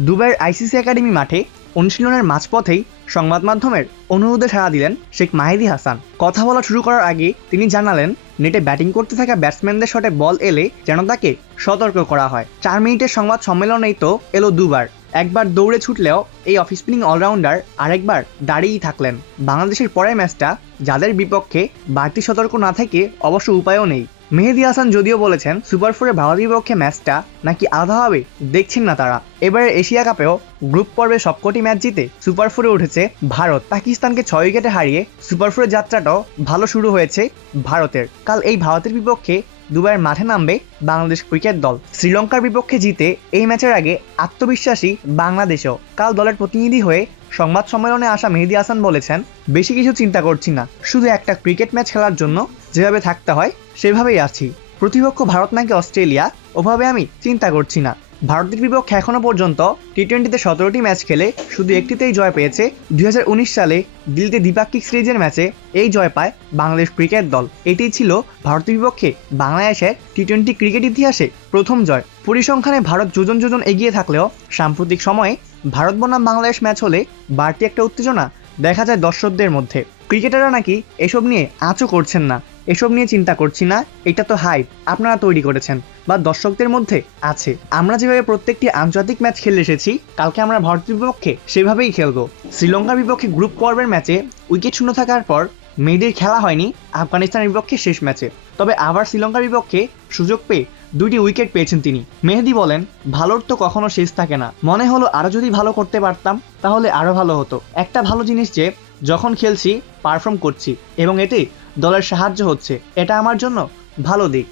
দুবাইয়ের ICC academy মাঠে অনুশীলনের মাঝপথেই সংবাদ মাধ্যমের অনুরোধে সাড়া দিলেন শেখ মাহিদি হাসান। কথা বলা শুরু করার আগে তিনি জানালেন, নেটে ব্যাটিং করতে থাকা ব্যাটসম্যানদের শটে বল এলে যেন তাকে সতর্ক করা হয়। চার মিনিটের সংবাদ সম্মেলনেই তো এলো দুবার। একবার দৌড়ে ছুটলেও এই অফ স্পিনিং অলরাউন্ডার আরেকবার দাঁড়িয়েই থাকলেন। বাংলাদেশের পরের ম্যাচটা যাদের বিপক্ষে বাড়তি সতর্ক না থেকে অবশ্য উপায়ও নেই। মেহেদি হাসান যদিও বলেছেন, সুপার ফোরে ভারতের বিপক্ষে ম্যাচটা নাকি আধা হবে, দেখছেন না তারা। এবারে এশিয়া কাপেও গ্রুপ পর্বে সবকটি ম্যাচ জিতে সুপার ফোরে উঠেছে ভারত। পাকিস্তানকে ছয় উইকেটে হারিয়ে সুপার ফোরের যাত্রাটাও ভালো শুরু হয়েছে ভারতের। কাল এই ভারতের বিপক্ষে দুবাইয়ের মাঠে নামবে বাংলাদেশ ক্রিকেট দল। শ্রীলঙ্কার বিপক্ষে জিতে এই ম্যাচের আগে আত্মবিশ্বাসী বাংলাদেশও কাল দলের প্রতিনিধি হয়ে সংবাদ সম্মেলনে আসা মেহেদি হাসান বলেছেন, বেশি কিছু চিন্তা করছি না। শুধু একটা ক্রিকেট ম্যাচ খেলার জন্য যেভাবে থাকতে হয়, সেভাবেই আছি। প্রতিপক্ষ ভারত নাকি অস্ট্রেলিয়া? ওভাবে আমি চিন্তা করছি না। ভারতের বিপক্ষে এখনও পর্যন্ত টি টোয়েন্টিতে সতেরোটি ম্যাচ খেলে শুধু একটিতেই জয় পেয়েছে দুই হাজার উনিশ সালে দিল্লিতে দ্বিপাক্ষিক সিরিজের ম্যাচে এই জয় পায় বাংলাদেশ ক্রিকেট দল। এটি ছিল ভারতের বিপক্ষে বাংলাদেশের টি টোয়েন্টি ক্রিকেট ইতিহাসে প্রথম জয়। পরিসংখ্যানে ভারত যোজন যোজন এগিয়ে থাকলেও সাম্প্রতিক সময়ে ভারত বনাম বাংলাদেশ ম্যাচ হলে বাড়তি একটা উত্তেজনা দেখা যায় দর্শকদের মধ্যে। ক্রিকেটাররা নাকি এসব নিয়ে আঁচও করছেন না। এসব নিয়ে চিন্তা করছি না, এটা তো হাইপ আপনারা তৈরি করেছেন বা দর্শকদের মধ্যে আছে। আমরা যেভাবে প্রত্যেকটি আন্তর্জাতিক ম্যাচ খেলে এসেছি, কালকে আমরা ভারতের বিপক্ষে সেভাবেই খেলব। শ্রীলঙ্কার বিপক্ষে গ্রুপ পর্বের ম্যাচে উইকেট শূন্য থাকার পর মেয়েদের খেলা হয়নি আফগানিস্তানের বিপক্ষে শেষ ম্যাচে তবে আবার শ্রীলঙ্কার বিপক্ষে সুযোগ পেয়ে দুইটি উইকেট পেয়েছেন তিনি। মেহেদি বলেন, ভালোর তো কখনো শেষ থাকে না। মনে হলো আরও যদি ভালো করতে পারতাম, তাহলে আরও ভালো হতো। একটা ভালো জিনিস যে, যখন খেলছি পারফর্ম করছি এবং এতে দলের সাহায্য হচ্ছে। এটা আমার জন্য ভালো দিক।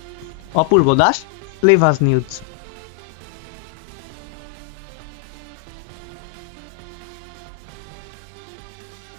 অপূর্ব দাস প্লেভাস নিউজ